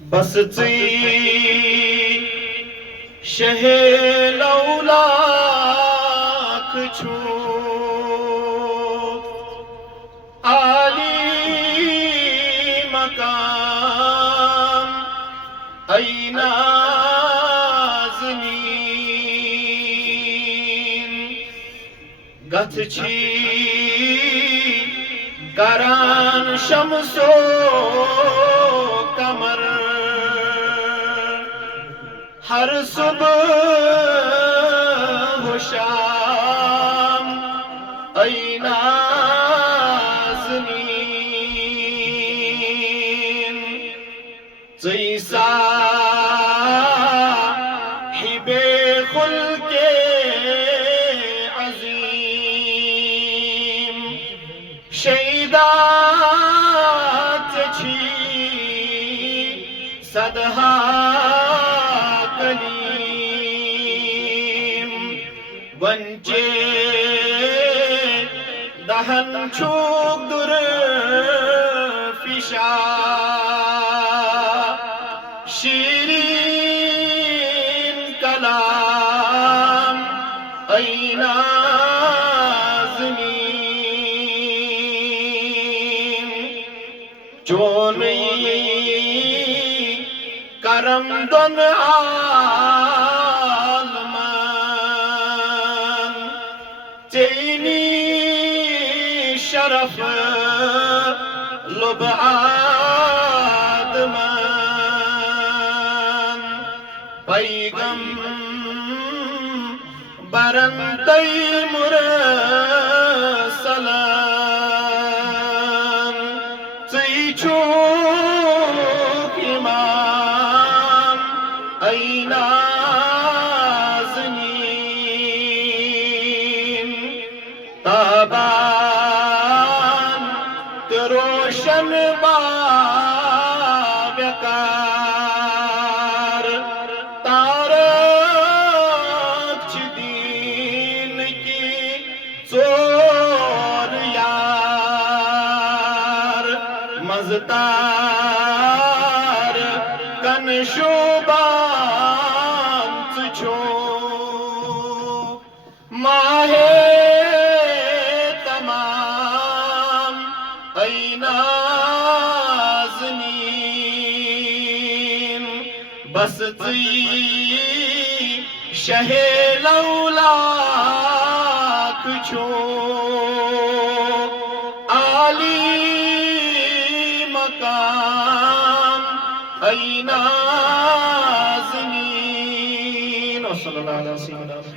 بس ژٕے شاہ لولاک چھُکھ عالی مقام اے نازنیٖن گژھ چھی کران شمسو قمر ہر صبح و شام اے نازنین ژٕے صاحب خلق عظیم شیدا ژےٚ چھی سدہا کلیم ونچے دہن چھوک در فشا شیرین کلام اے نازنین چونی کرم دون عالمان ژےٚ شرف لب آدمان پیغمبرن تئی مرسلان ژٕے چھُکھ امام اے نازنین تابان تہٕ روشن باوقار تارک چھِ دیٖنٕکۍ ژور یار مزٕدار کن شوٗبان ژٕ چھُکھ ماہے تمام اے نازنین بس ژٕے شاہ لولاک چھُکھ عالی مقام اے نازنین وصلی اللہ علیہ وسلم